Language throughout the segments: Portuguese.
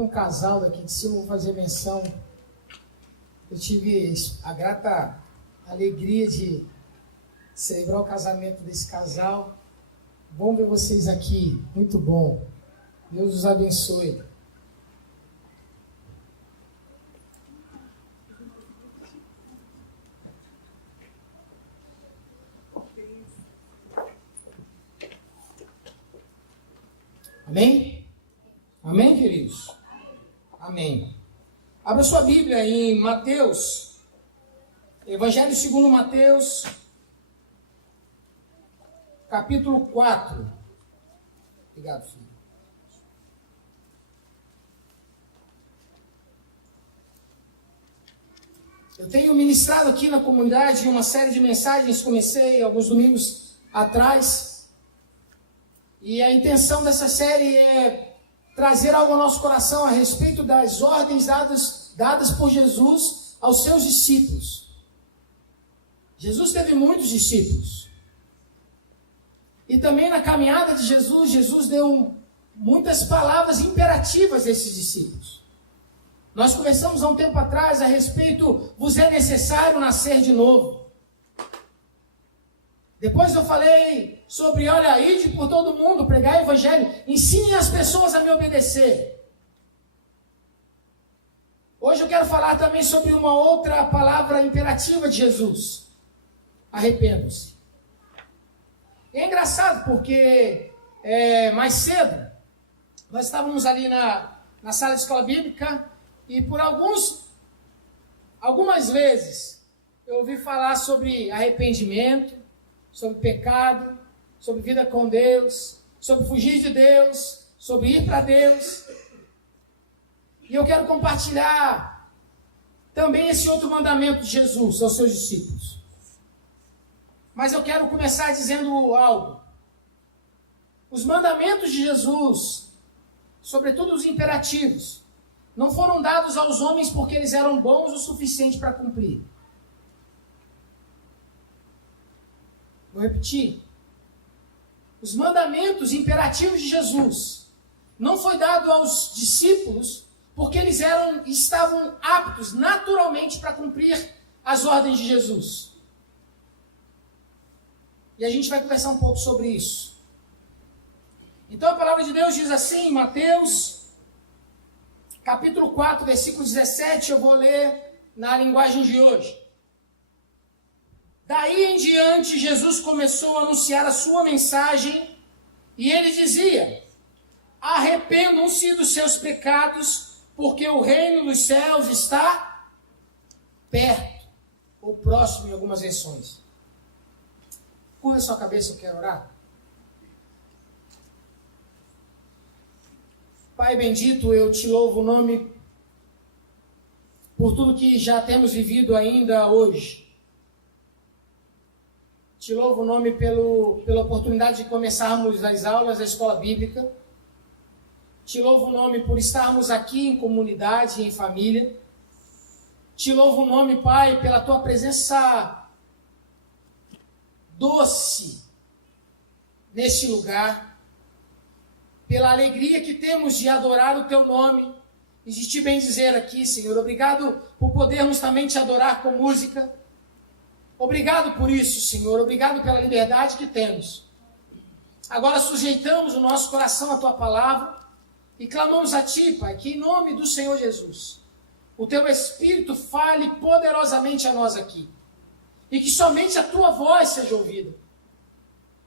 Um casal daqui de cima, vou fazer menção. Eu tive a grata alegria de celebrar o casamento desse casal. Bom ver vocês aqui, muito bom. Deus os abençoe. Amém? Amém, queridos? Amém. Abra sua Bíblia em Mateus, Evangelho segundo Mateus, capítulo 4. Obrigado, filho. Eu tenho ministrado aqui na comunidade uma série de mensagens, comecei alguns domingos atrás, e a intenção dessa série é trazer algo ao nosso coração a respeito das ordens dadas por Jesus aos seus discípulos. Jesus teve muitos discípulos. E também na caminhada de Jesus, Jesus deu muitas palavras imperativas a esses discípulos. Nós conversamos há um tempo atrás a respeito, vos é necessário nascer de novo. Depois eu falei sobre, olha, ide por todo mundo, pregar o evangelho, ensinem as pessoas a me obedecer. Hoje eu quero falar também sobre uma outra palavra imperativa de Jesus. Arrependam-se. É engraçado porque mais cedo, nós estávamos ali na sala de escola bíblica e por algumas vezes eu ouvi falar sobre arrependimento, sobre pecado, sobre vida com Deus, sobre fugir de Deus, sobre ir para Deus. E eu quero compartilhar também esse outro mandamento de Jesus aos seus discípulos. Mas eu quero começar dizendo algo. Os mandamentos de Jesus, sobretudo os imperativos, não foram dados aos homens porque eles eram bons o suficiente para cumprir. Vou repetir. Os mandamentos imperativos de Jesus não foi dado aos discípulos porque eles estavam aptos naturalmente para cumprir as ordens de Jesus. E a gente vai conversar um pouco sobre isso. Então a palavra de Deus diz assim, em Mateus, capítulo 4, versículo 17, eu vou ler na linguagem de hoje. Daí em diante, Jesus começou a anunciar a sua mensagem e ele dizia, arrependam-se dos seus pecados, porque o reino dos céus está perto, ou próximo em algumas versões. Curva a sua cabeça, eu quero orar. Pai bendito, eu te louvo o nome por tudo que já temos vivido ainda hoje. Te louvo o nome pela oportunidade de começarmos as aulas da escola bíblica. Te louvo o nome por estarmos aqui em comunidade, em família. Te louvo o nome, Pai, pela tua presença doce neste lugar. Pela alegria que temos de adorar o teu nome e de te bendizer aqui, Senhor. Obrigado por podermos também te adorar com música. Obrigado por isso, Senhor. Obrigado pela liberdade que temos. Agora sujeitamos o nosso coração à tua palavra e clamamos a ti, Pai, que em nome do Senhor Jesus, o teu Espírito fale poderosamente a nós aqui. E que somente a tua voz seja ouvida.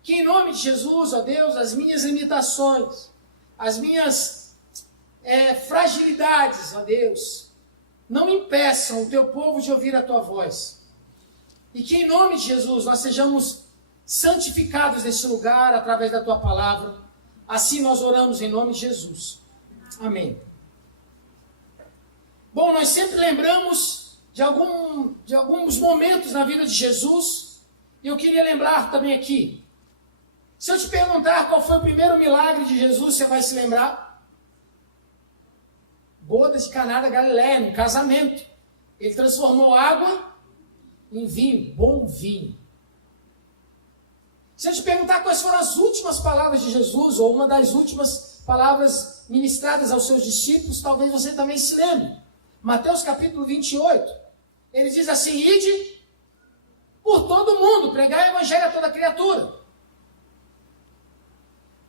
Que em nome de Jesus, ó Deus, as minhas limitações, as minhas fragilidades, ó Deus, não impeçam o teu povo de ouvir a tua voz. E que em nome de Jesus nós sejamos santificados nesse lugar através da tua palavra. Assim nós oramos em nome de Jesus. Amém. Bom, nós sempre lembramos de alguns momentos na vida de Jesus. E eu queria lembrar também aqui. Se eu te perguntar qual foi o primeiro milagre de Jesus, você vai se lembrar? Boda de Caná da Galileia, no casamento. Ele transformou água em vinho, bom vinho. Se eu te perguntar quais foram as últimas palavras de Jesus, ou uma das últimas palavras palavras ministradas aos seus discípulos, talvez você também se lembre. Mateus capítulo 28, ele diz assim: ide por todo mundo, pregar o evangelho a toda criatura.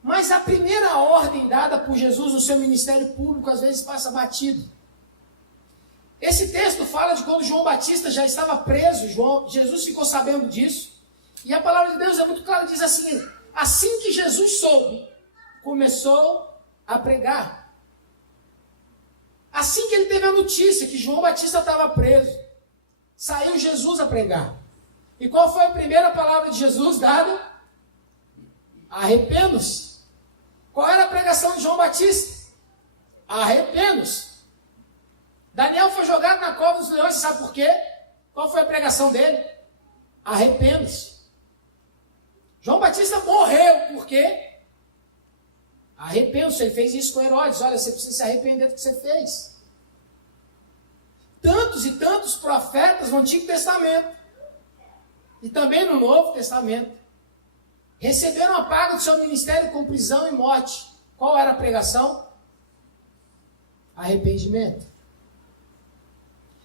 Mas a primeira ordem dada por Jesus no seu ministério público às vezes passa batido. Esse texto fala de quando João Batista já estava preso, Jesus ficou sabendo disso, e a palavra de Deus é muito clara, diz assim que Jesus soube, começou a pregar. Assim que ele teve a notícia que João Batista estava preso, saiu Jesus a pregar. E qual foi a primeira palavra de Jesus dada? Arrependa-se. Qual era a pregação de João Batista? Arrependa-se. Daniel foi jogado na cova dos leões, sabe por quê? Qual foi a pregação dele? Arrependa-se. João Batista morreu, por quê? Arrependa-se. Ele fez isso com Herodes. Olha, você precisa se arrepender do que você fez. Tantos e tantos profetas no Antigo Testamento e também no Novo Testamento receberam a paga do seu ministério com prisão e morte. Qual era a pregação? Arrependimento.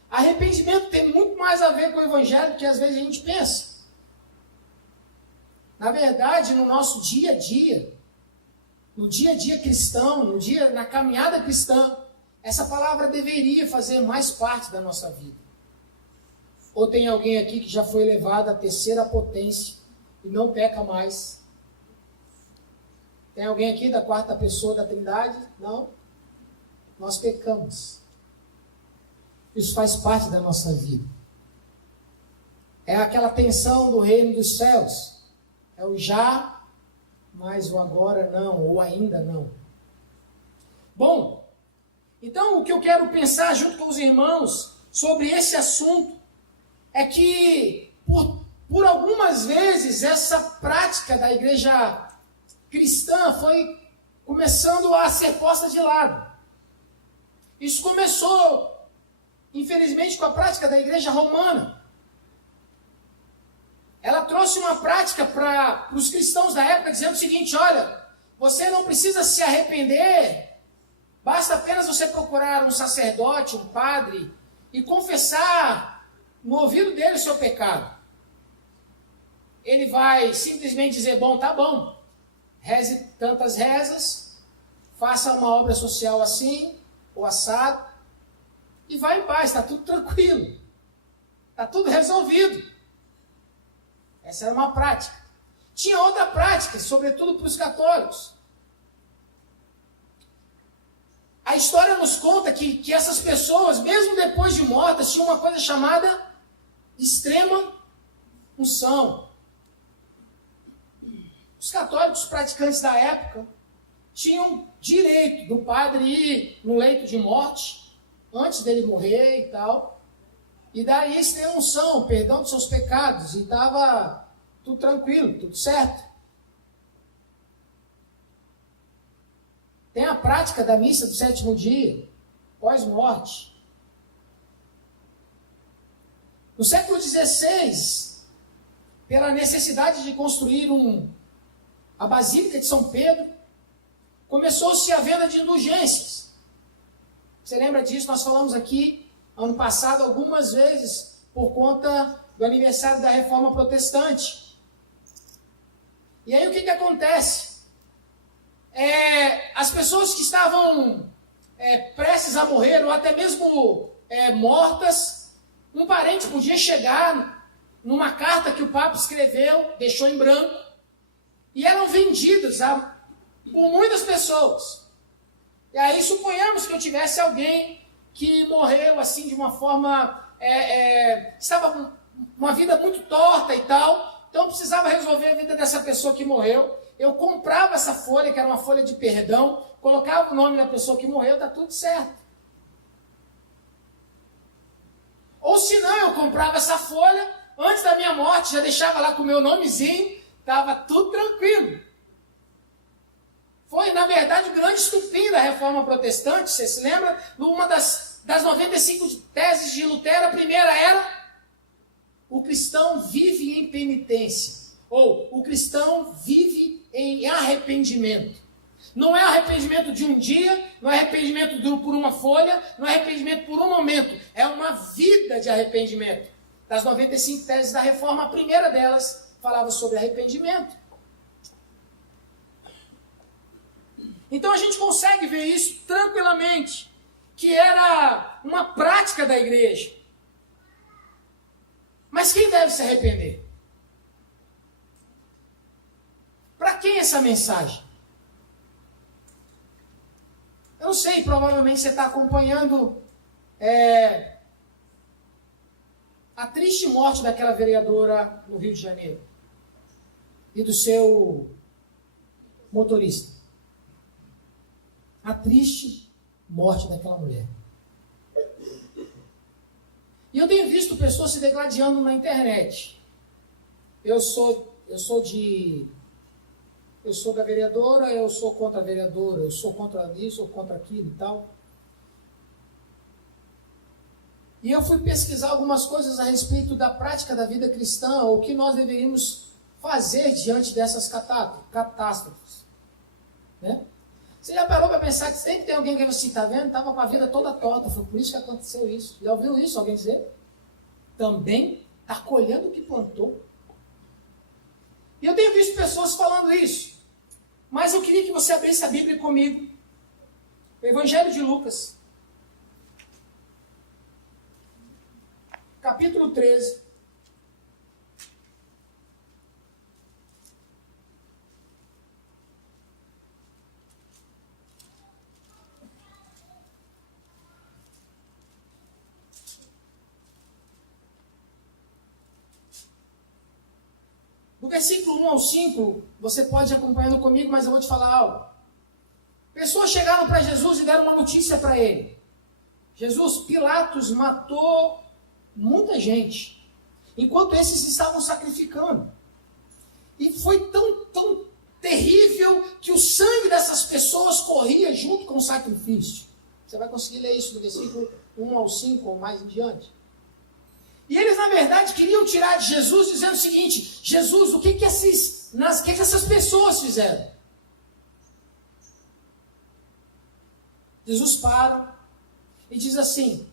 Arrependimento tem muito mais a ver com o evangelho do que às vezes a gente pensa. Na verdade, no nosso dia a dia, no dia a dia cristão, na caminhada cristã, essa palavra deveria fazer mais parte da nossa vida. Ou tem alguém aqui que já foi levado à terceira potência e não peca mais? Tem alguém aqui da quarta pessoa da Trindade? Não? Nós pecamos. Isso faz parte da nossa vida. É aquela tensão do reino dos céus. É o já, mas o agora não, ou ainda não. Bom, então o que eu quero pensar junto com os irmãos sobre esse assunto é que, por algumas vezes, essa prática da igreja cristã foi começando a ser posta de lado. Isso começou, infelizmente, com a prática da igreja romana. Ela trouxe uma prática para os cristãos da época, dizendo o seguinte: olha, você não precisa se arrepender, basta apenas você procurar um sacerdote, um padre, e confessar no ouvido dele o seu pecado. Ele vai simplesmente dizer: bom, tá bom, reze tantas rezas, faça uma obra social assim, ou assado, e vai em paz, está tudo tranquilo, está tudo resolvido. Essa era uma prática. Tinha outra prática, sobretudo para os católicos. A história nos conta que essas pessoas, mesmo depois de mortas, tinham uma coisa chamada extrema unção. Os católicos praticantes da época tinham direito do padre ir no leito de morte, antes dele morrer e tal, e daí extrema unção, perdão dos seus pecados, e estava tudo tranquilo, tudo certo. Tem a prática da missa do sétimo dia, pós-morte. No século XVI, pela necessidade de construir a Basílica de São Pedro, começou-se a venda de indulgências. Você lembra disso? Nós falamos aqui, ano passado, algumas vezes, por conta do aniversário da Reforma Protestante. E aí o que acontece? As pessoas que estavam prestes a morrer, ou até mesmo mortas, um parente podia chegar numa carta que o Papa escreveu, deixou em branco, e eram vendidas por muitas pessoas. E aí suponhamos que eu tivesse alguém que morreu assim de uma forma, estava com uma vida muito torta e tal, então eu precisava resolver a vida dessa pessoa que morreu. Eu comprava essa folha, que era uma folha de perdão, colocava o nome da pessoa que morreu, está tudo certo. Ou se não, eu comprava essa folha, antes da minha morte, já deixava lá com o meu nomezinho, estava tudo tranquilo. Foi, na verdade, o grande estupim da Reforma Protestante. Você se lembra? Uma das 95 teses de Lutero, a primeira era: o cristão vive em penitência, ou o cristão vive em arrependimento. Não é arrependimento de um dia, não é arrependimento por uma folha, não é arrependimento por um momento. É uma vida de arrependimento. Das 95 teses da Reforma, a primeira delas falava sobre arrependimento. Então a gente consegue ver isso tranquilamente, que era uma prática da igreja. Mas quem deve se arrepender? Para quem essa mensagem? Eu não sei, provavelmente você está acompanhando a triste morte daquela vereadora no Rio de Janeiro e do seu motorista. A triste morte daquela mulher. E eu tenho visto pessoas se degladiando na internet. Eu sou da vereadora, eu sou contra a vereadora, eu sou contra isso, ou contra aquilo e tal. E eu fui pesquisar algumas coisas a respeito da prática da vida cristã, o que nós deveríamos fazer diante dessas catástrofes. Né? Você já parou para pensar que sempre tem alguém que você está vendo, estava com a vida toda torta, foi por isso que aconteceu isso. Já ouviu isso alguém dizer? Também está colhendo o que plantou. E eu tenho visto pessoas falando isso. Mas eu queria que você abrisse a Bíblia comigo. O Evangelho de Lucas. Capítulo 13. Do versículo 1 ao 5, você pode ir acompanhando comigo, mas eu vou te falar algo. Pessoas chegaram para Jesus e deram uma notícia para ele. Jesus, Pilatos matou muita gente, enquanto esses estavam sacrificando. E foi tão terrível que o sangue dessas pessoas corria junto com o sacrifício. Você vai conseguir ler isso do versículo 1 ao 5 ou mais em diante. E eles, na verdade, queriam tirar de Jesus, dizendo o seguinte: Jesus, o que essas pessoas fizeram? Jesus para e diz assim: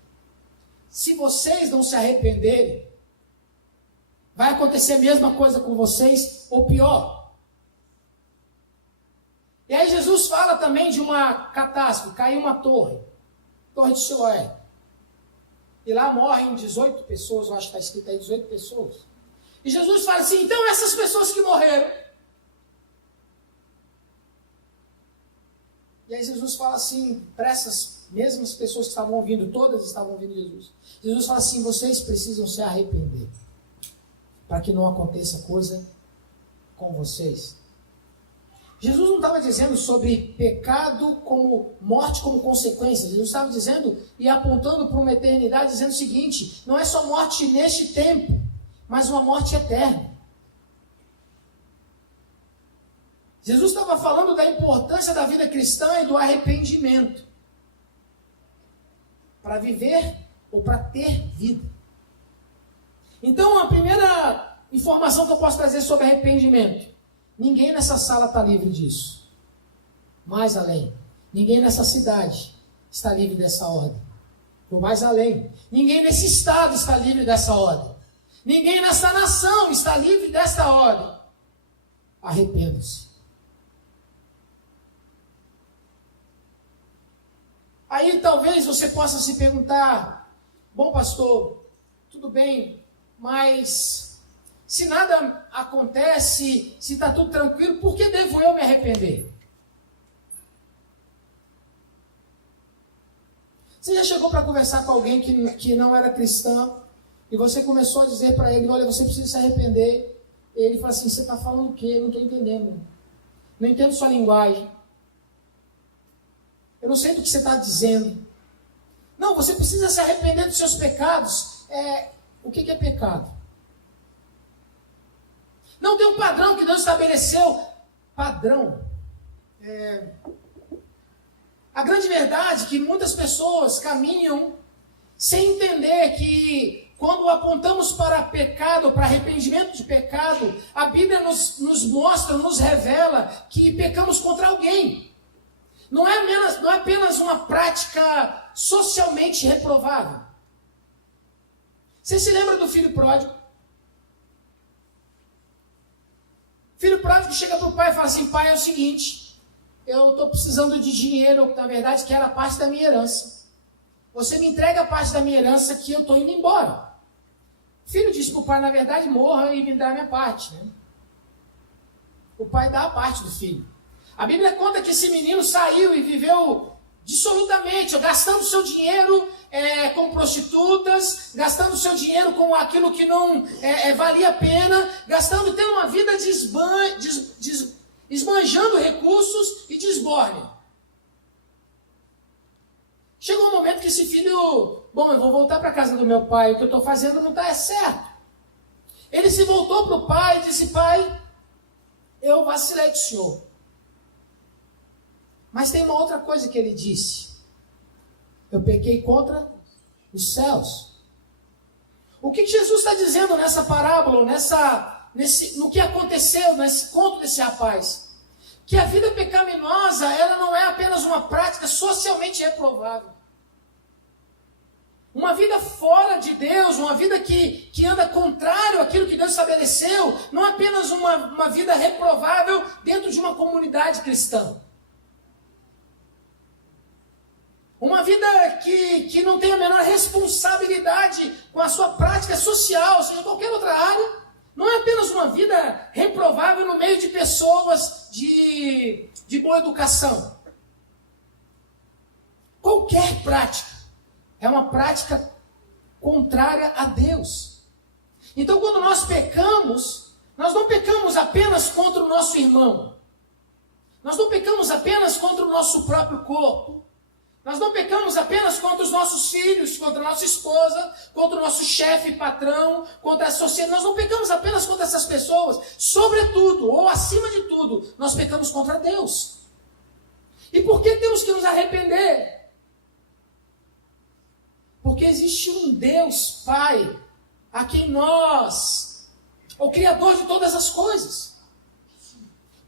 se vocês não se arrependerem, vai acontecer a mesma coisa com vocês, ou pior. E aí Jesus fala também de uma catástrofe: caiu uma torre de Siloé. E lá morrem 18 pessoas, eu acho que está escrito aí 18 pessoas. E Jesus fala assim: então essas pessoas que morreram. E aí Jesus fala assim, para essas mesmas pessoas que estavam ouvindo, todas estavam ouvindo Jesus. Jesus fala assim: vocês precisam se arrepender, para que não aconteça coisa com vocês. Jesus não estava dizendo sobre pecado como morte como consequência. Jesus estava dizendo e apontando para uma eternidade, dizendo o seguinte: não é só morte neste tempo, mas uma morte eterna. Jesus estava falando da importância da vida cristã e do arrependimento. Para viver ou para ter vida. Então, a primeira informação que eu posso trazer sobre arrependimento: ninguém nessa sala está livre disso. Mais além, ninguém nessa cidade está livre dessa ordem. Por mais além, ninguém nesse estado está livre dessa ordem. Ninguém nessa nação está livre desta ordem. Arrependa-se. Aí talvez você possa se perguntar: bom pastor, tudo bem, mas se nada acontece, se está tudo tranquilo, por que devo eu me arrepender? Você já chegou para conversar com alguém que não era cristão e você começou a dizer para ele: olha, você precisa se arrepender. E ele fala assim: você está falando o quê? Eu não estou entendendo. Não entendo sua linguagem. Eu não sei do que você está dizendo. Não, você precisa se arrepender dos seus pecados. O que é pecado? Não tem um padrão que Deus estabeleceu. Padrão. A grande verdade é que muitas pessoas caminham sem entender que quando apontamos para pecado, para arrependimento de pecado, a Bíblia nos mostra, nos revela que pecamos contra alguém. não é apenas uma prática socialmente reprovável. Você se lembra do filho pródigo? O filho pródigo chega para o pai e fala assim: pai, é o seguinte, eu estou precisando de dinheiro, na verdade, que era parte da minha herança. Você me entrega a parte da minha herança que eu estou indo embora. O filho diz para o pai, na verdade, morra e me dá a minha parte. Né? O pai dá a parte do filho. A Bíblia conta que esse menino saiu e viveu dissolutamente, gastando seu dinheiro com prostitutas, gastando seu dinheiro com aquilo que não valia a pena, tendo uma vida esbanjando recursos e desborde. Chegou um momento que esse filho, eu vou voltar para a casa do meu pai, o que eu estou fazendo não está certo. Ele se voltou para o pai e disse: pai, eu vacilei com o senhor. Mas tem uma outra coisa que ele disse: eu pequei contra os céus. O que Jesus está dizendo nessa parábola, no que aconteceu, nesse conto desse rapaz? Que a vida pecaminosa, ela não é apenas uma prática socialmente reprovável. Uma vida fora de Deus, uma vida que anda contrário àquilo que Deus estabeleceu, não é apenas uma vida reprovável dentro de uma comunidade cristã. Uma vida que não tem a menor responsabilidade com a sua prática social, ou seja, qualquer outra área. Não é apenas uma vida reprovável no meio de pessoas de boa educação. Qualquer prática é uma prática contrária a Deus. Então, quando nós pecamos, nós não pecamos apenas contra o nosso irmão. Nós não pecamos apenas contra o nosso próprio corpo. Nós não pecamos apenas contra os nossos filhos, contra a nossa esposa, contra o nosso chefe e patrão, contra a sociedade. Nós não pecamos apenas contra essas pessoas. Sobretudo, ou acima de tudo, nós pecamos contra Deus. E por que temos que nos arrepender? Porque existe um Deus Pai, a quem nós, o Criador de todas as coisas.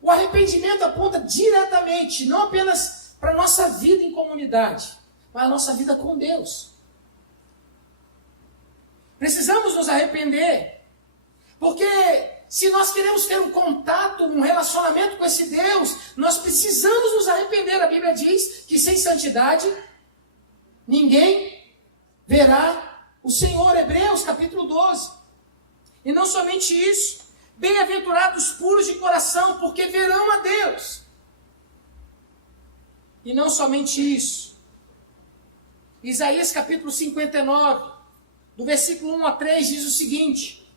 O arrependimento aponta diretamente, não apenas para a nossa vida em comunidade, mas a nossa vida com Deus. Precisamos nos arrepender, porque se nós queremos ter um contato, um relacionamento com esse Deus, nós precisamos nos arrepender. A Bíblia diz que sem santidade ninguém verá o Senhor. Hebreus capítulo 12. E não somente isso, bem-aventurados puros de coração, porque verão a Deus. E não somente isso. Isaías capítulo 59, do versículo 1 a 3, diz o seguinte: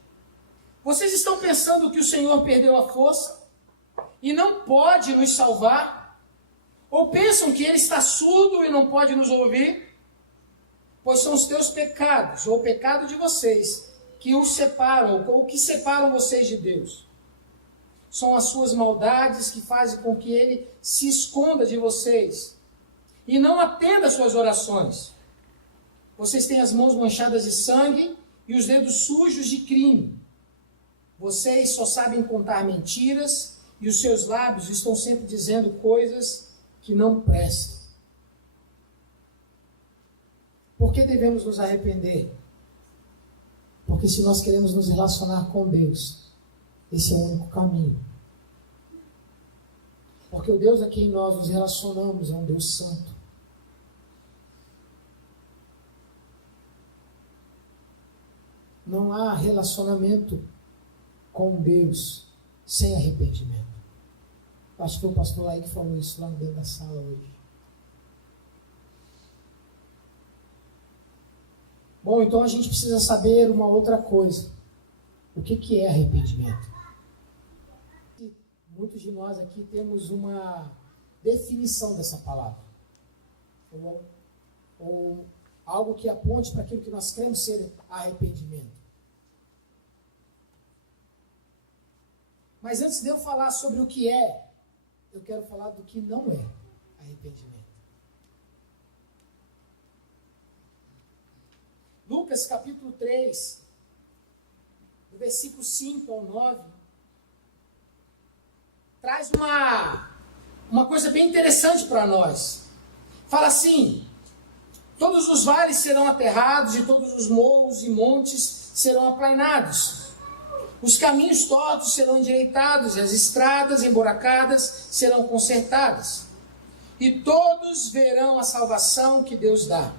vocês estão pensando que o Senhor perdeu a força e não pode nos salvar? Ou pensam que Ele está surdo e não pode nos ouvir? Pois são os teus pecados, ou o pecado de vocês, que os separam, ou que separam vocês de Deus. São as suas maldades que fazem com que Ele se esconda de vocês e não atenda às suas orações. Vocês têm as mãos manchadas de sangue e os dedos sujos de crime. Vocês só sabem contar mentiras e os seus lábios estão sempre dizendo coisas que não prestam. Por que devemos nos arrepender? Porque se nós queremos nos relacionar com Deus, esse é o único caminho. Porque o Deus a quem nós nos relacionamos é um Deus santo. Não há relacionamento com Deus sem arrependimento. Acho que foi o pastor aí que falou isso lá dentro da sala hoje. Bom, então a gente precisa saber uma outra coisa. O que é arrependimento? Muitos de nós aqui temos uma definição dessa palavra. Ou algo que aponte para aquilo que nós queremos ser arrependimento. Mas antes de eu falar sobre o que é, eu quero falar do que não é arrependimento. Lucas capítulo 3, do versículo 5 ao 9, traz uma coisa bem interessante para nós. Fala assim: todos os vales serão aterrados e todos os morros e montes serão aplainados. Os caminhos tortos serão endireitados e as estradas emburacadas serão consertadas. E todos verão a salvação que Deus dá.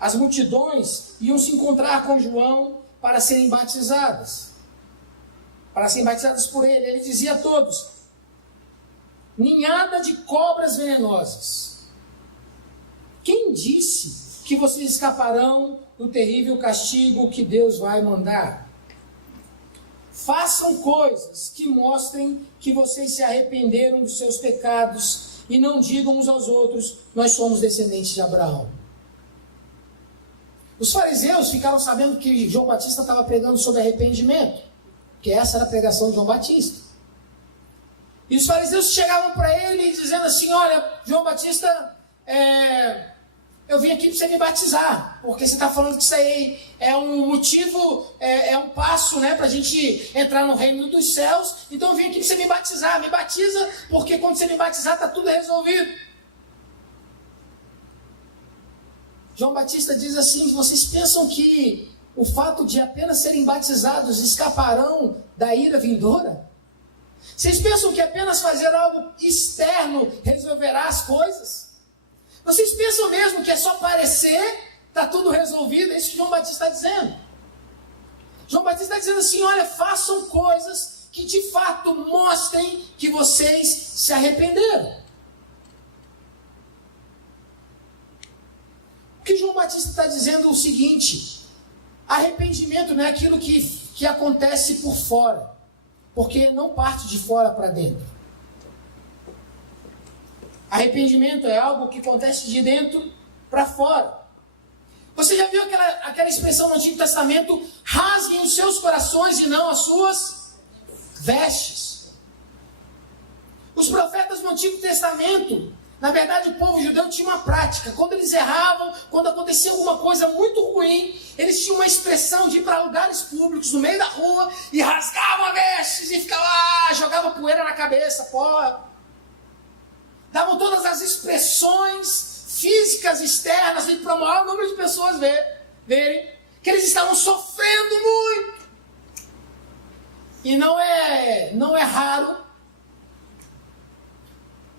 As multidões iam se encontrar com João para serem batizadas. Para serem batizadas por ele. Ele dizia a todos: ninhada de cobras venenosas. Quem disse que vocês escaparão do terrível castigo que Deus vai mandar? Façam coisas que mostrem que vocês se arrependeram dos seus pecados e não digam uns aos outros: nós somos descendentes de Abraão. Os fariseus ficaram sabendo que João Batista estava pregando sobre arrependimento, que essa era a pregação de João Batista. E os fariseus chegavam para ele dizendo assim: olha, João Batista, eu vim aqui para você me batizar, porque você está falando que isso aí é um motivo, é um passo, né, para a gente entrar no reino dos céus. Então eu vim aqui para você me batizar. Me batiza, porque quando você me batizar está tudo resolvido. João Batista diz assim: vocês pensam que o fato de apenas serem batizados escaparão da ira vindoura? Vocês pensam que apenas fazer algo externo resolverá as coisas? Vocês pensam mesmo que é só parecer, está tudo resolvido? É isso que João Batista está dizendo. João Batista está dizendo assim: olha, façam coisas que de fato mostrem que vocês se arrependeram. O que João Batista está dizendo é o seguinte: arrependimento não é aquilo que acontece por fora, porque não parte de fora para dentro. Arrependimento é algo que acontece de dentro para fora. Você já viu aquela expressão no Antigo Testamento: rasguem os seus corações e não as suas vestes? Os profetas no Antigo Testamento, na verdade, o povo judeu tinha uma prática. Quando eles erravam, quando acontecia alguma coisa muito ruim, eles tinham uma expressão de ir para lugares públicos, no meio da rua, e rasgavam as vestes e ficavam lá, jogavam poeira na cabeça, pó. Davam todas as expressões físicas externas para o maior número de pessoas verem que eles estavam sofrendo muito. E não é raro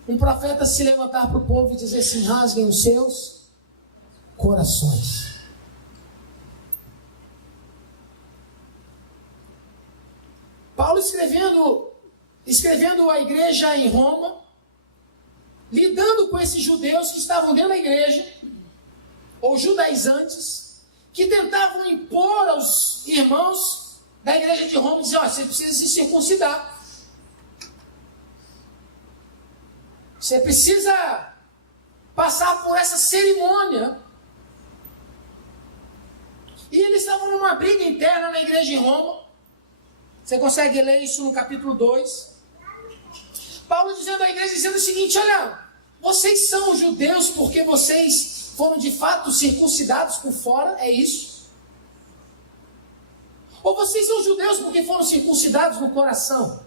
um profeta se levantar para o povo e dizer assim: rasguem os seus corações. Paulo escrevendo a igreja em Roma, lidando com esses judeus que estavam dentro da igreja, ou judaizantes, que tentavam impor aos irmãos da igreja de Roma, dizer: você precisa se circuncidar. Você precisa passar por essa cerimônia. E eles estavam numa briga interna na igreja em Roma. Você consegue ler isso no capítulo 2. Paulo dizendo à igreja, dizendo o seguinte: olha, vocês são judeus porque vocês foram de fato circuncidados por fora, é isso? Ou vocês são judeus porque foram circuncidados no coração?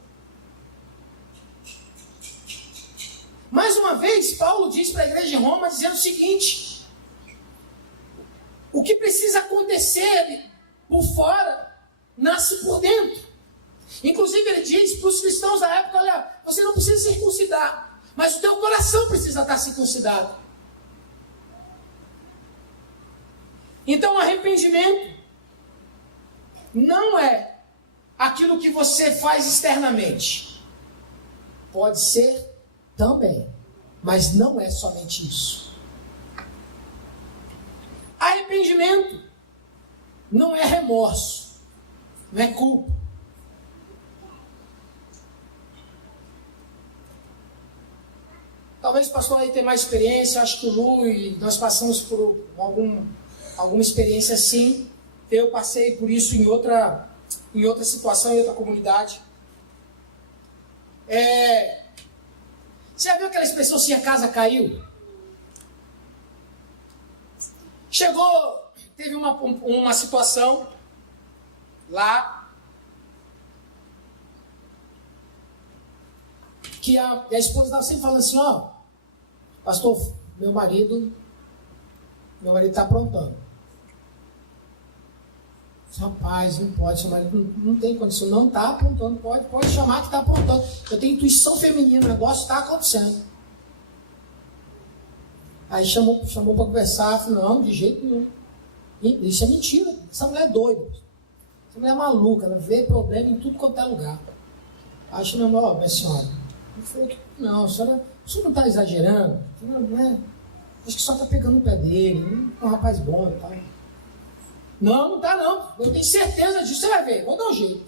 Mais uma vez, Paulo diz para a igreja de Roma, dizendo o seguinte: o que precisa acontecer por fora, nasce por dentro. Inclusive ele diz para os cristãos da época: olha, você não precisa circuncidar, mas o teu coração precisa estar circuncidado. Então arrependimento não é aquilo que você faz externamente. Pode ser também, mas não é somente isso. Arrependimento não é remorso, não é culpa. Talvez o pastor aí tenha mais experiência, acho que o Lu e nós passamos por alguma experiência assim. Eu passei por isso em outra situação, em outra comunidade. Você já viu aquela expressão assim: a casa caiu? Teve uma situação lá que a esposa estava sempre falando assim, ó, pastor, meu marido está aprontando. Rapaz, não pode, seu marido não tem condição, não está aprontando, pode chamar que está aprontando. Eu tenho intuição feminina, o negócio está acontecendo. Aí chamou para conversar, falou, não, de jeito nenhum. Isso é mentira, essa mulher é doida. Essa mulher é maluca, ela vê problema em tudo quanto é lugar. Aí chamou, minha senhora, ele falou que não, a senhora não está exagerando? Não é? Acho que só está pegando o pé dele, é um rapaz bom e tal. Não está não, eu tenho certeza disso, você vai ver, vou dar um jeito.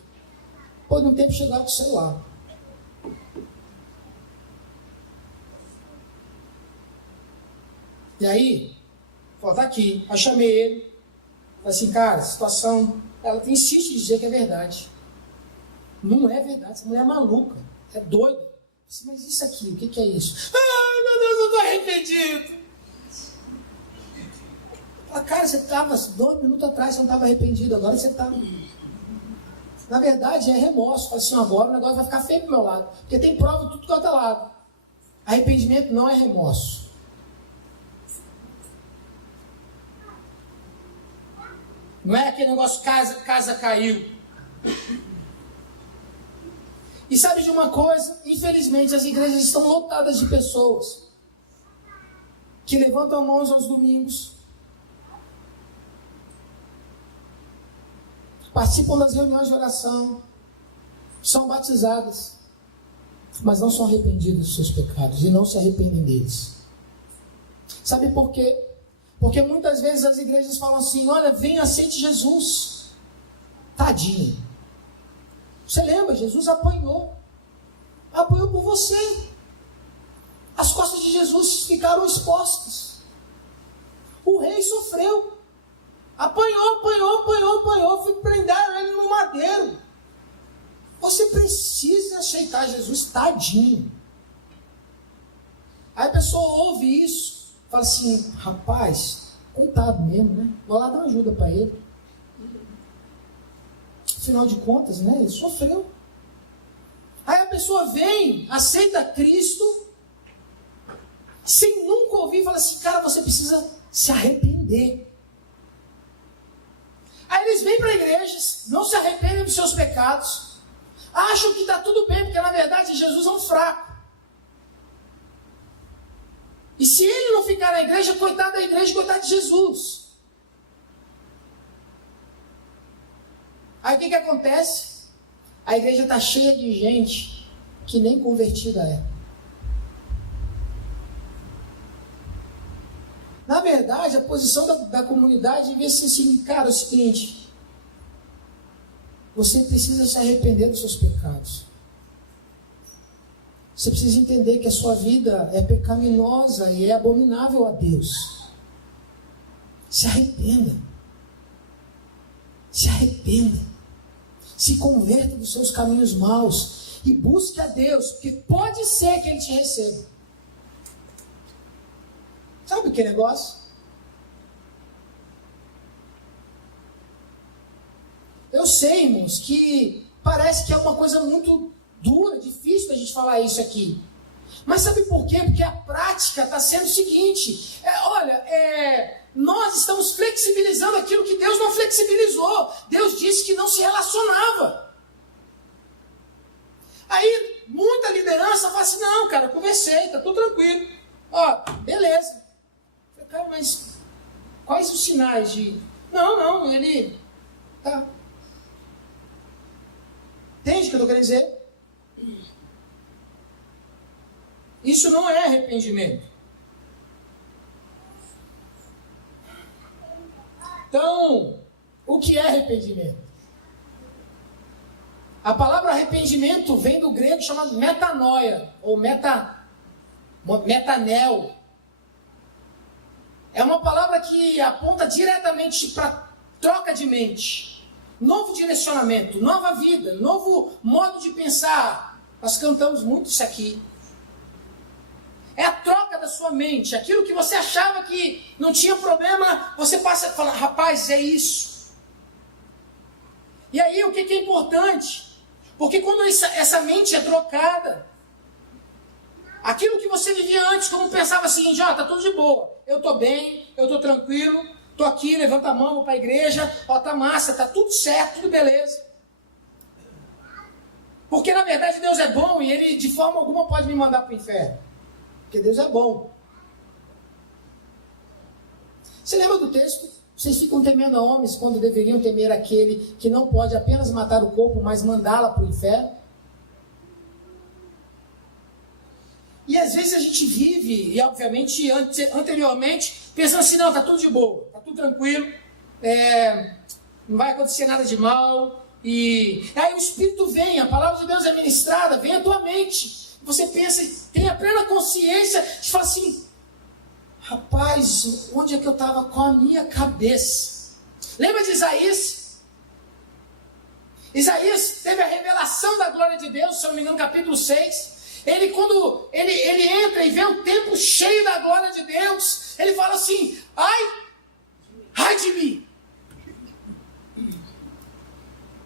Depois de um tempo chegar com o celular. E aí, tá aqui, aí chamei ele, falei assim, cara, a situação, ela insiste em dizer que é verdade. Não é verdade, essa mulher é maluca, é doida. Mas isso aqui, o que é isso? Ai, meu Deus, eu estou arrependido. Fala, cara, você estava 2 minutos atrás, você não estava arrependido, agora você está. Na verdade, é remorso. Fala assim, agora o negócio vai ficar feio pro meu lado. Porque tem prova de tudo quanto é lado. Arrependimento não é remorso. Não é aquele negócio, casa caiu. E sabe de uma coisa? Infelizmente, as igrejas estão lotadas de pessoas que levantam mãos aos domingos, participam das reuniões de oração, são batizadas, mas não são arrependidas dos seus pecados e não se arrependem deles. Sabe por quê? Porque muitas vezes as igrejas falam assim, olha, vem, aceite Jesus. Tadinho. Você lembra? Jesus apanhou por você. As costas de Jesus ficaram expostas. O rei sofreu. Apanhou, prenderam ele no madeiro. Você precisa aceitar Jesus, tadinho. Aí a pessoa ouve isso, fala assim, rapaz, coitado mesmo, né? Vou lá dar uma ajuda para ele. Afinal de contas, né? Ele sofreu. Aí a pessoa vem, aceita Cristo, sem nunca ouvir, fala assim, cara, você precisa se arrepender. Aí eles vêm para a igreja, não se arrependem dos seus pecados, acham que está tudo bem, porque na verdade Jesus é um fraco. E se ele não ficar na igreja, coitado da igreja, coitado de Jesus. Aí o que acontece? A igreja está cheia de gente que nem convertida é. Na verdade, a posição da comunidade devia ser assim, cara, é o seguinte, você precisa se arrepender dos seus pecados. Você precisa entender que a sua vida é pecaminosa e é abominável a Deus. Se arrependa. Se arrependa. Se converta dos seus caminhos maus e busque a Deus, porque pode ser que Ele te receba. Sabe que negócio? Eu sei, irmãos, que parece que é uma coisa muito dura, difícil da gente falar isso aqui. Mas sabe por quê? Porque a prática está sendo o seguinte. Nós estamos flexibilizando aquilo que Deus não flexibilizou. Deus disse que não se relacionava. Aí, muita liderança fala assim, não, cara, conversei, está tudo tranquilo. Ó, beleza. Cara, mas quais os sinais de... Não, ele... Tá. Entende o que eu estou querendo dizer? Isso não é arrependimento. Então, o que é arrependimento? A palavra arrependimento vem do grego chamado metanoia, ou metanel. É uma palavra que aponta diretamente para troca de mente, novo direcionamento, nova vida, novo modo de pensar. Nós cantamos muito isso aqui. É a troca da sua mente. Aquilo que você achava que não tinha problema, você passa a falar, rapaz, é isso. E aí, o que é importante? Porque quando essa mente é trocada, Aquilo que você vivia antes, como pensava assim, já tá tudo de boa. Eu tô bem, eu tô tranquilo, tô aqui, levanta a mão, vou para a igreja, ó, tá massa, tá tudo certo, tudo beleza. Porque na verdade Deus é bom e Ele de forma alguma pode me mandar para o inferno. Porque Deus é bom. Você lembra do texto? Vocês ficam temendo a homens quando deveriam temer aquele que não pode apenas matar o corpo, mas mandá-la para o inferno? E às vezes a gente vive, e obviamente anteriormente, pensando assim, não, tá tudo de boa, tá tudo tranquilo, não vai acontecer nada de mal, e aí o Espírito vem, a palavra de Deus é ministrada, vem à tua mente, você pensa, tem a plena consciência de falar assim, rapaz, onde é que eu estava com a minha cabeça? Lembra de Isaías? Isaías teve a revelação da glória de Deus, se eu não me engano, capítulo 6. Ele, quando ele entra e vê o templo cheio da glória de Deus, ele fala assim, ai de mim.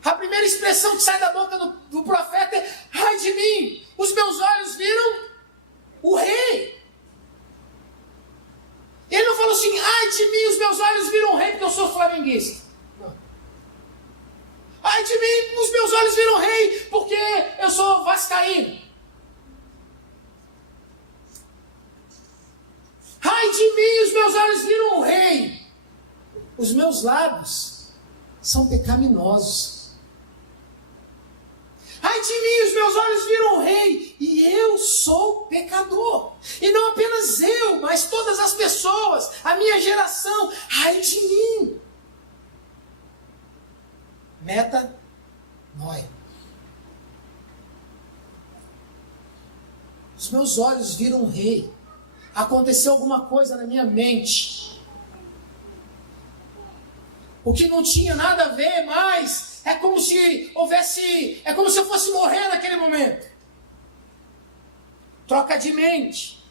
A primeira expressão que sai da boca do profeta é, ai de mim, os meus olhos viram o rei. Ele não falou assim, ai de mim, os meus olhos viram o rei porque eu sou flamenguista. Não. Ai de mim, os meus olhos viram o rei porque eu sou vascaíno. Ai de mim, os meus olhos viram o rei. Os meus lábios são pecaminosos. Ai de mim, os meus olhos viram o rei. E eu sou pecador. E não apenas eu, mas todas as pessoas, a minha geração. Ai de mim. Metanoia. Os meus olhos viram o rei. Aconteceu alguma coisa na minha mente. O que não tinha nada a ver mais. É como se houvesse. É como se eu fosse morrer naquele momento. Troca de mente.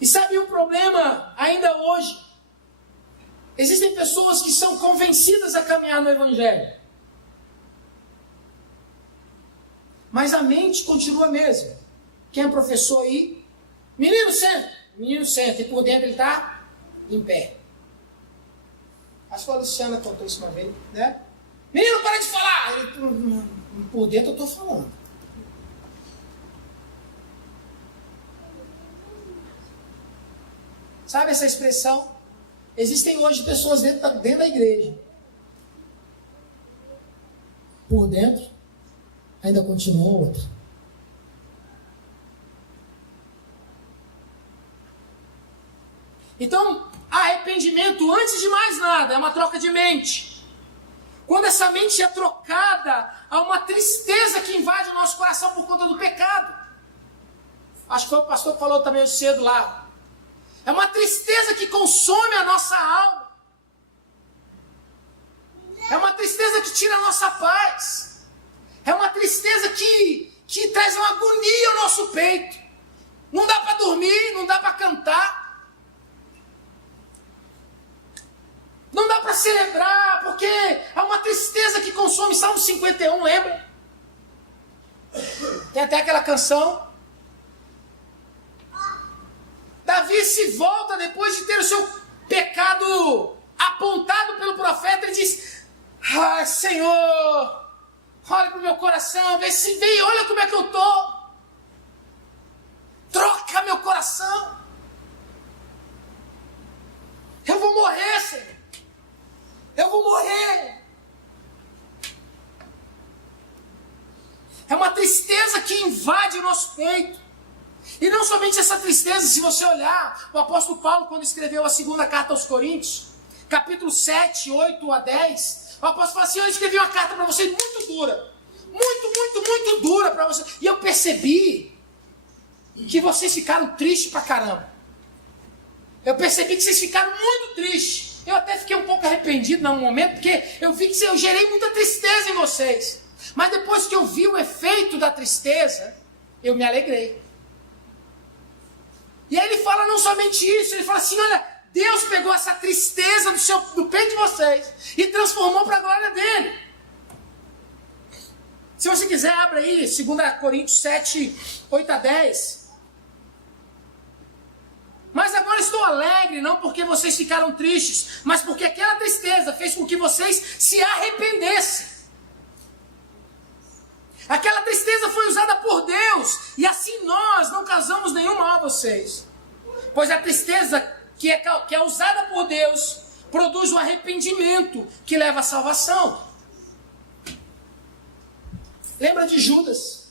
E sabe um problema ainda hoje? Existem pessoas que são convencidas a caminhar no Evangelho. Mas a mente continua a mesma. Quem é professor aí? Menino senta. Menino senta. E por dentro ele está em pé. Acho que a Luciana contou isso uma vez, né? Menino, para de falar! Por dentro eu estou falando. Sabe essa expressão? Existem hoje pessoas dentro da igreja. Por dentro, ainda continua outra. Então, arrependimento, antes de mais nada, é uma troca de mente. Quando essa mente é trocada, há uma tristeza que invade o nosso coração por conta do pecado. Acho que foi o pastor que falou também hoje cedo lá. É uma tristeza que consome a nossa alma. É uma tristeza que tira a nossa paz. É uma tristeza que traz uma agonia ao nosso peito. Não dá para dormir, não dá para cantar. Não dá para celebrar, porque há uma tristeza que consome. Salmo 51, lembra? Tem até aquela canção. Davi se volta depois de ter o seu pecado apontado pelo profeta e diz, ai Senhor, olha para o meu coração, vem, olha como é que eu estou. Troca meu coração. Eu vou morrer, Senhor. Eu vou morrer. É uma tristeza que invade o nosso peito. E não somente essa tristeza, se você olhar, o apóstolo Paulo, quando escreveu a segunda carta aos Coríntios, capítulo 7, 8 a 10, o apóstolo fala assim, eu escrevi uma carta para vocês muito dura. Muito dura para vocês. E eu percebi que vocês ficaram tristes pra caramba. Eu percebi que vocês ficaram muito tristes. Eu até fiquei um pouco arrependido num momento, porque eu vi que eu gerei muita tristeza em vocês. Mas depois que eu vi o efeito da tristeza, eu me alegrei. E aí ele fala não somente isso, ele fala assim, olha, Deus pegou essa tristeza do peito de vocês e transformou para a glória dele. Se você quiser, abre aí, 2 Coríntios 7, 8 a 10. Mas agora estou alegre, não porque vocês ficaram tristes, mas porque aquela tristeza fez com que vocês se arrependessem. Aquela tristeza foi usada por Deus, e assim nós não causamos nenhum mal a vocês. Pois a tristeza que é usada por Deus produz um arrependimento que leva à salvação. Lembra de Judas?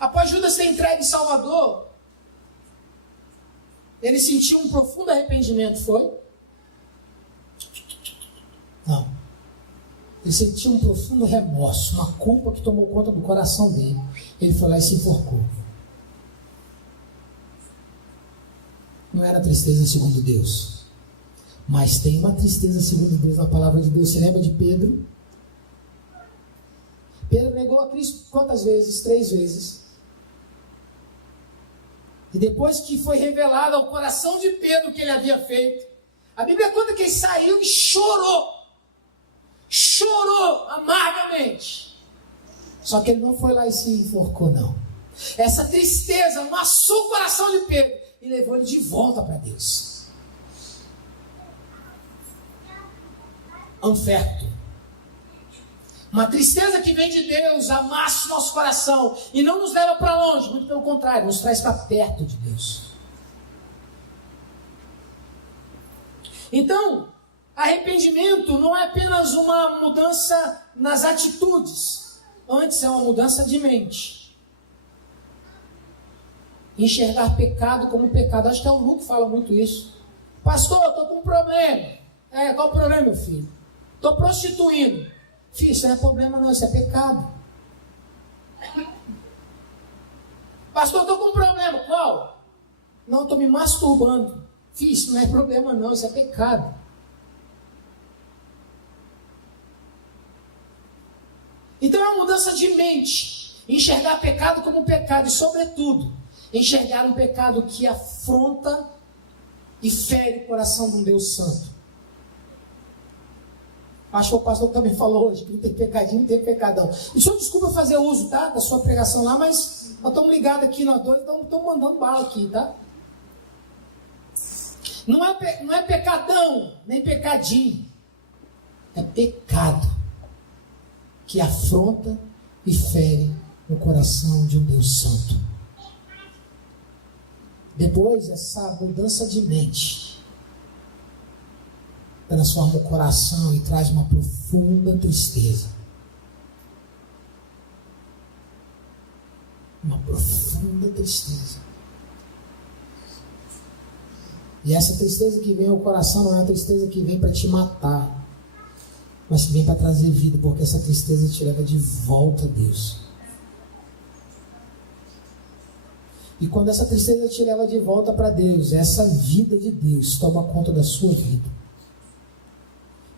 Após Judas ter entregue Salvador, ele sentiu um profundo arrependimento, foi? Não. Ele sentiu um profundo remorso, uma culpa que tomou conta do coração dele. Ele foi lá e se enforcou. Não era tristeza segundo Deus. Mas tem uma tristeza segundo Deus na palavra de Deus. Você lembra de Pedro? Pedro negou a Cristo quantas vezes? 3 vezes. E depois que foi revelado ao coração de Pedro o que ele havia feito, a Bíblia conta que ele saiu e chorou. Chorou amargamente. Só que ele não foi lá e se enforcou, não. Essa tristeza amassou o coração de Pedro e levou ele de volta para Deus. Anferto. Uma tristeza que vem de Deus amassa o nosso coração e não nos leva para longe, muito pelo contrário, nos traz para perto de Deus. Então, arrependimento não é apenas uma mudança nas atitudes, antes é uma mudança de mente. Enxergar pecado como pecado. Acho que é o Lu que fala muito isso. Pastor, eu estou com um problema. Qual o problema, meu filho? Estou prostituindo. Filho, isso não é problema não, isso é pecado. Pastor, eu estou com um problema. Qual? Não, estou me masturbando. Filho, isso não é problema não, isso é pecado. Então é uma mudança de mente. Enxergar pecado como pecado e, sobretudo, enxergar um pecado que afronta e fere o coração de um Deus santo. Acho que o pastor também falou hoje que não tem pecadinho, não tem pecadão. E o senhor desculpa fazer uso, tá, da sua pregação lá, mas nós estamos ligados aqui, nós dois estamos mandando bala aqui, tá? Não é pecadão, nem pecadinho. É pecado que afronta e fere o coração de um Deus santo. Depois, essa mudança de mente transforma o coração e traz uma profunda tristeza. Uma profunda tristeza. E essa tristeza que vem ao coração não é uma tristeza que vem para te matar, mas que vem para trazer vida, porque essa tristeza te leva de volta a Deus. E quando essa tristeza te leva de volta para Deus, essa vida de Deus toma conta da sua vida.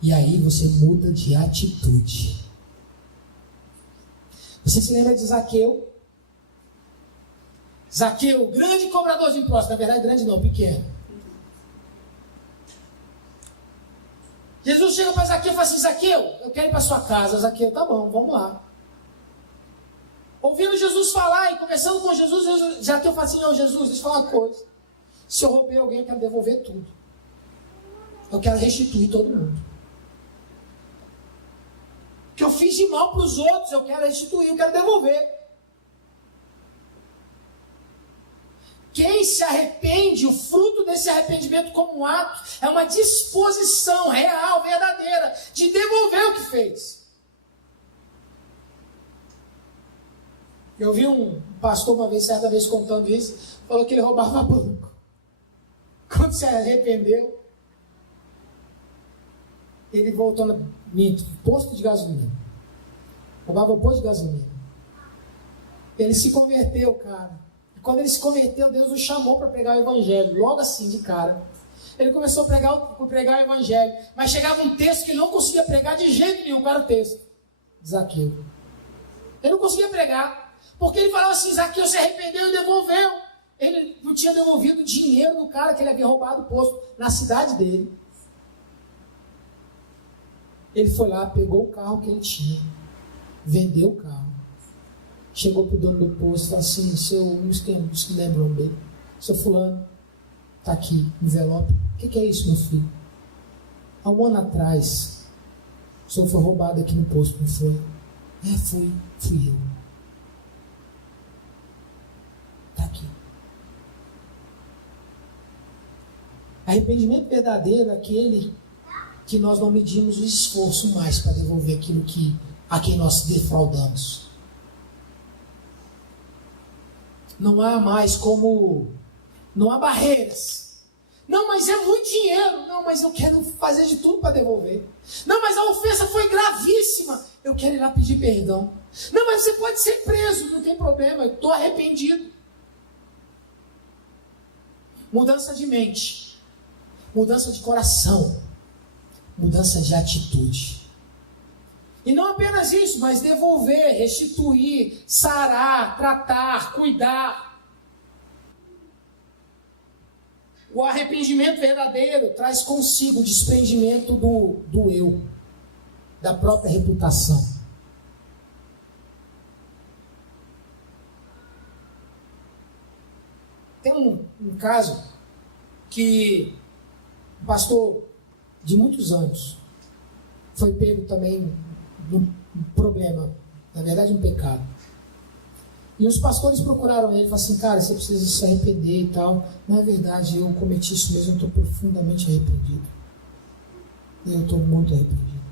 E aí você muda de atitude. Você se lembra de Zaqueu? Zaqueu, grande cobrador de impostos. Na verdade, grande não, pequeno. Jesus chega para Zaqueu e fala assim: Zaqueu, eu quero ir para sua casa. Zaqueu, tá bom, vamos lá. Ouvindo Jesus falar e conversando com Jesus, Zaqueu fala assim: não, Jesus, deixa eu falar uma coisa. Se eu roubei alguém, eu quero devolver tudo. Eu quero restituir todo mundo. Que eu fiz de mal para os outros, eu quero restituir, eu quero devolver. Quem se arrepende, o fruto desse arrependimento como um ato, é uma disposição real, verdadeira, de devolver o que fez. Eu vi um pastor uma vez, certa vez contando isso, falou que ele roubava banco. Quando se arrependeu, ele voltou no posto de gasolina. Roubava o posto de gasolina. Ele se converteu, cara. E quando ele se converteu, Deus o chamou para pregar o evangelho. Logo assim, de cara. Ele começou a pregar o evangelho. Mas chegava um texto que ele não conseguia pregar de jeito nenhum. Qual era o texto? Zaqueu. Ele não conseguia pregar. Porque ele falava assim: Zaqueu se arrependeu e devolveu. Ele não tinha devolvido o dinheiro do cara que ele havia roubado o posto na cidade dele. Ele foi lá, pegou o carro que ele tinha, vendeu o carro, chegou para o dono do posto e falou assim, não se lembra o nome dele, seu fulano, está aqui, envelope. O que é isso, meu filho? Há um ano atrás, o senhor foi roubado aqui no posto, não foi? Fui eu. Está aqui. Arrependimento verdadeiro é aquele que nós não medimos o esforço mais para devolver aquilo a quem nós defraudamos. Não há mais não há barreiras. Não, mas é muito dinheiro. Não, mas eu quero fazer de tudo para devolver. Não, mas a ofensa foi gravíssima. Eu quero ir lá pedir perdão. Não, mas você pode ser preso, não tem problema, eu estou arrependido. Mudança de mente, mudança de coração, mudança de atitude. E não apenas isso, mas devolver, restituir, sarar, tratar, cuidar. O arrependimento verdadeiro traz consigo o desprendimento do eu, da própria reputação. Tem um caso que um pastor de muitos anos foi pego também num problema, na verdade um pecado. E os pastores procuraram ele e falaram assim, cara, você precisa se arrepender e tal. Na verdade, eu cometi isso mesmo, eu estou profundamente arrependido. Eu estou muito arrependido.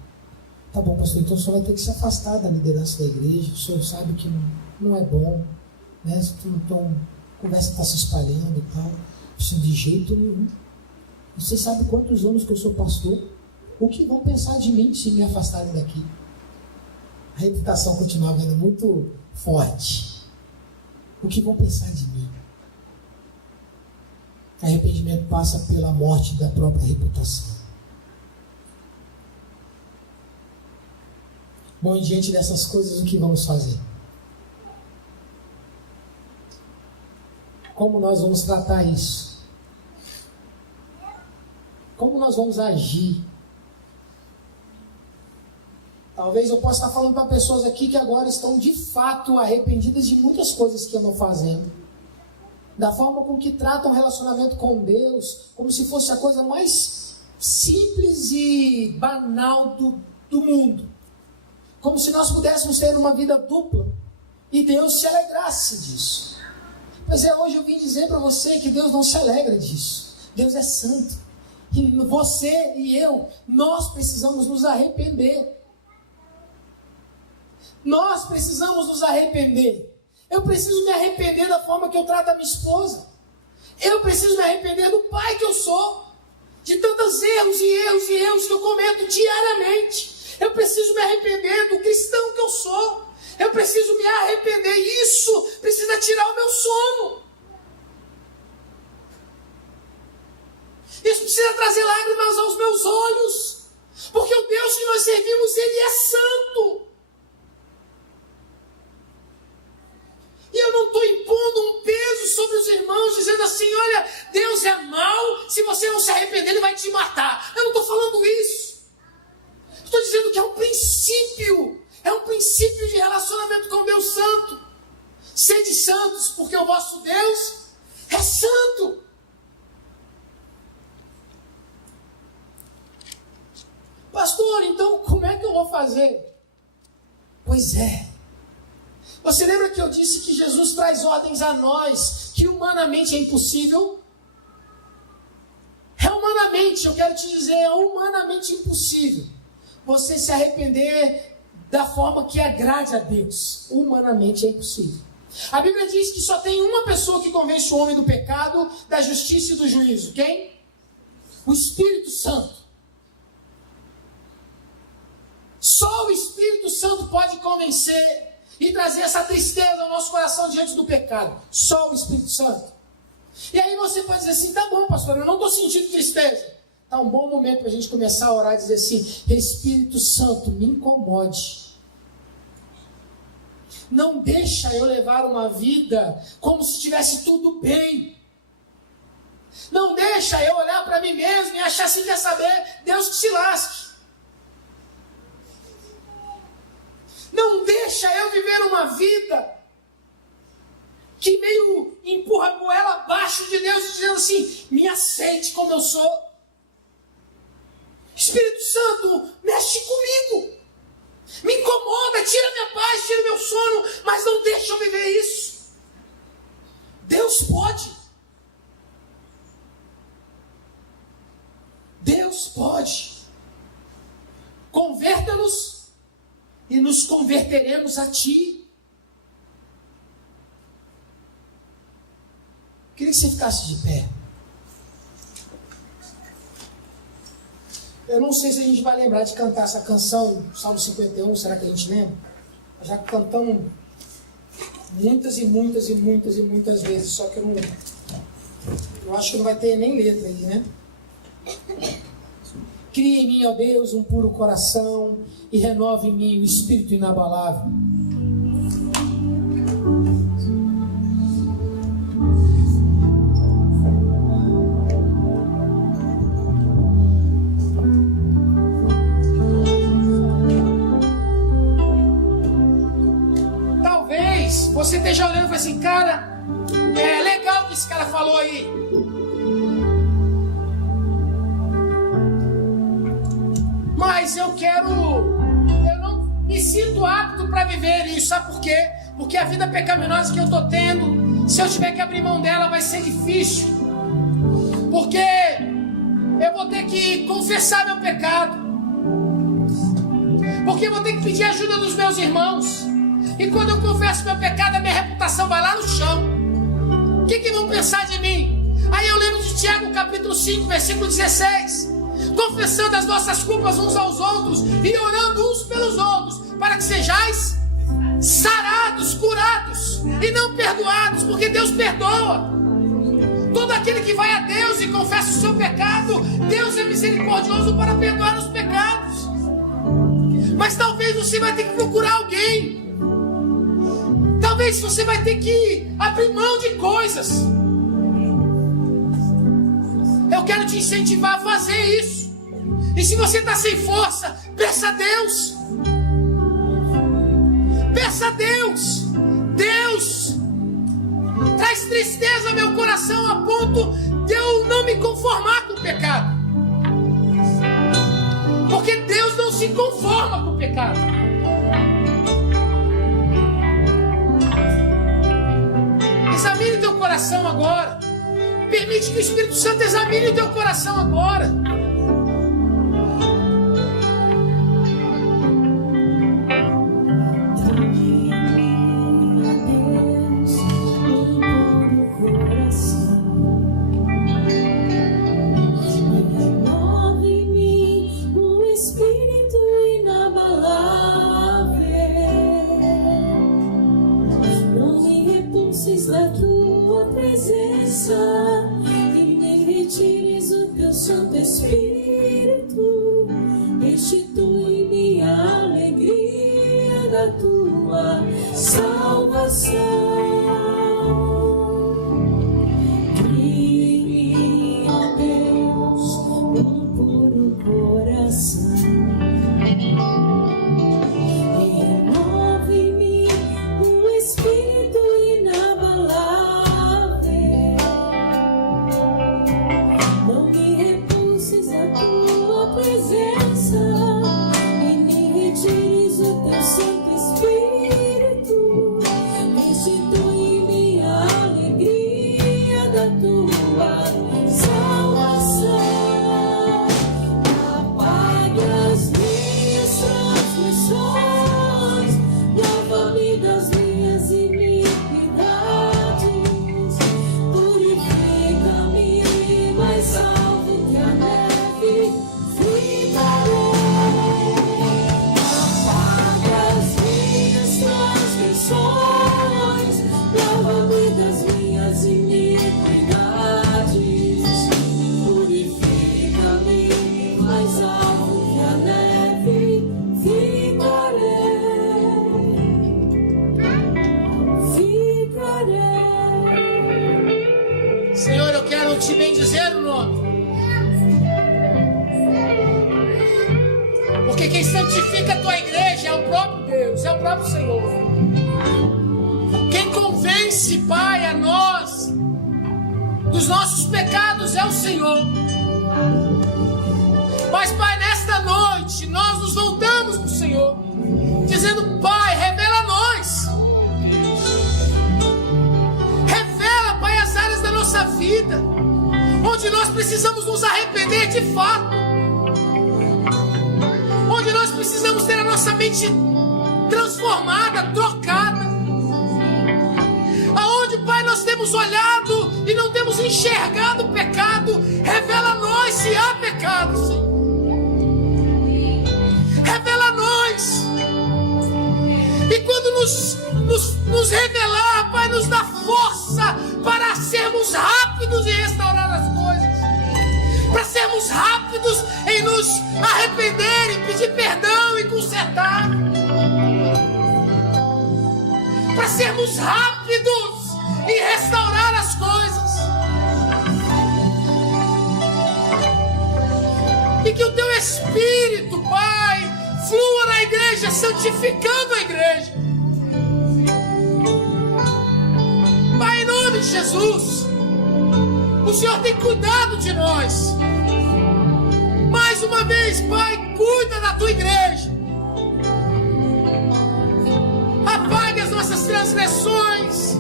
Tá bom, pastor, então o senhor vai ter que se afastar da liderança da igreja, o senhor sabe que não é bom, né? Então, a conversa está se espalhando e tal. Isso de jeito nenhum. Você sabe quantos anos que eu sou pastor? O que vão pensar de mim se me afastarem daqui? A reputação continuava indo muito forte. O que vão pensar de mim? Arrependimento passa pela morte da própria reputação. Bom, e diante dessas coisas, o que vamos fazer? Como nós vamos tratar isso? Como nós vamos agir? Talvez eu possa estar falando para pessoas aqui que agora estão de fato arrependidas de muitas coisas que andam fazendo. Da forma com que tratam o relacionamento com Deus, como se fosse a coisa mais simples e banal do mundo. Como se nós pudéssemos ter uma vida dupla e Deus se alegrasse disso. Pois é, hoje eu vim dizer para você que Deus não se alegra disso. Deus é santo. E você e eu, nós precisamos nos arrepender. Nós precisamos nos arrepender. Eu preciso me arrepender da forma que eu trato a minha esposa. Eu preciso me arrepender do pai que eu sou. De tantos erros que eu cometo diariamente. Eu preciso me arrepender do cristão que eu sou. Eu preciso me arrepender. Isso precisa tirar o meu sono. Isso precisa trazer lágrimas aos meus olhos. Porque o Deus que nós servimos, Ele é santo. E eu não estou impondo um peso sobre os irmãos, dizendo assim, olha, Deus é mau, se você não se arrepender, Ele vai te matar. Eu não estou falando isso. Estou dizendo que é um princípio de relacionamento com Deus santo. Sede santos, porque o vosso Deus é santo. Pastor, então como é que eu vou fazer? Pois é. Você lembra que eu disse que Jesus traz ordens a nós que humanamente é impossível? É humanamente, eu quero te dizer, é humanamente impossível você se arrepender da forma que agrade a Deus. Humanamente é impossível. A Bíblia diz que só tem uma pessoa que convence o homem do pecado, da justiça e do juízo. Quem? O Espírito Santo. Só o Espírito Santo pode convencer e trazer essa tristeza ao nosso coração diante do pecado. Só o Espírito Santo. E aí você pode dizer assim, tá bom, pastor, eu não estou sentindo tristeza. Tá um bom momento para a gente começar a orar e dizer assim, Espírito Santo, me incomode. Não deixa eu levar uma vida como se estivesse tudo bem. Não deixa eu olhar para mim mesmo e achar assim, quer saber, Deus que se lasque. deixa eu viver uma vida que meio empurra a goela abaixo de Deus, dizendo assim: me aceite como eu sou. Espírito Santo, mexe comigo. Me incomoda, tira minha paz, tira meu sono, mas não deixa eu viver isso. Deus pode. Deus pode. Converta-nos e nos converteremos a Ti. Queria que você ficasse de pé. Eu não sei se a gente vai lembrar de cantar essa canção, Salmo 51, será que a gente lembra? Já cantamos muitas e muitas e muitas e muitas vezes, só que eu acho que não vai ter nem letra aí, né? Cria em mim, ó Deus, um puro coração e renova em mim o espírito inabalável. Talvez você esteja olhando e fale assim: cara, é legal o que esse cara falou aí. Mas eu não me sinto apto para viver isso. Sabe por quê? Porque a vida pecaminosa que eu estou tendo, se eu tiver que abrir mão dela, vai ser difícil. Porque eu vou ter que confessar meu pecado. Porque eu vou ter que pedir ajuda dos meus irmãos. E quando eu confesso meu pecado, a minha reputação vai lá no chão. O que vão pensar de mim? Aí eu lembro de Tiago capítulo 5, versículo 16. Confessando as nossas culpas uns aos outros e orando uns pelos outros, para que sejais sarados, curados e não perdoados, porque Deus perdoa. Todo aquele que vai a Deus e confessa o seu pecado, Deus é misericordioso para perdoar os pecados. Mas talvez você vai ter que procurar alguém. Talvez você vai ter que abrir mão de coisas. Eu quero te incentivar a fazer isso. E se você está sem força, peça a Deus. Peça a Deus. Deus, traz tristeza ao meu coração a ponto de eu não me conformar com o pecado. Porque Deus não se conforma com o pecado. Examine teu coração agora. Permite que o Espírito Santo examine o teu coração agora. Da tua presença e nem retires o teu Santo Espírito. Restitui-me a alegria da tua salvação. Cria em mim, ó Deus, um puro coração. Senhor, eu quero te bendizer o nome. Porque quem santifica a tua igreja é o próprio Deus. Deus, é o próprio Senhor. Quem convence, Pai, a nós dos nossos pecados é o Senhor. Mas, Pai, nesta noite nós nos voltamos para o Senhor, dizendo: Pai, revela a nós. Revela, Pai, as áreas da nossa vida onde nós precisamos nos arrepender de fato, onde nós precisamos ter a nossa mente transformada, trocada, aonde, Pai, nós temos olhado e não temos enxergado o pecado. Revela a nós se há pecado, Senhor. Revela a nós. E quando nos revelar, Pai, nos dá força para sermos rápidos em restaurar as coisas, para sermos rápidos em nos arrepender e pedir perdão e consertar, para sermos rápidos em restaurar as coisas. E que o Teu Espírito, Pai, flua na igreja, santificando a igreja. Pai, em nome de Jesus, o Senhor tem cuidado de nós. Mais uma vez, Pai, cuida da Tua igreja. Apague as nossas transgressões,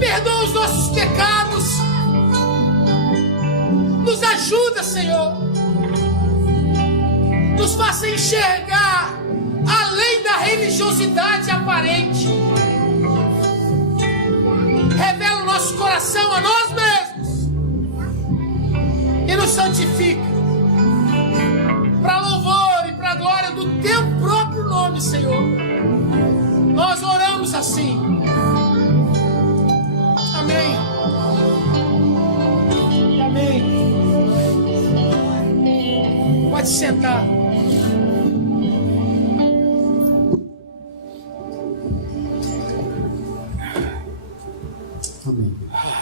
perdoa os nossos pecados, nos ajuda, Senhor, nos faça enxergar além da religiosidade aparente. Revela o nosso coração a nós mesmos e nos santifica para louvor e para glória do Teu próprio nome, Senhor. Nós oramos assim. Amém. Amém. Pode sentar. Amém.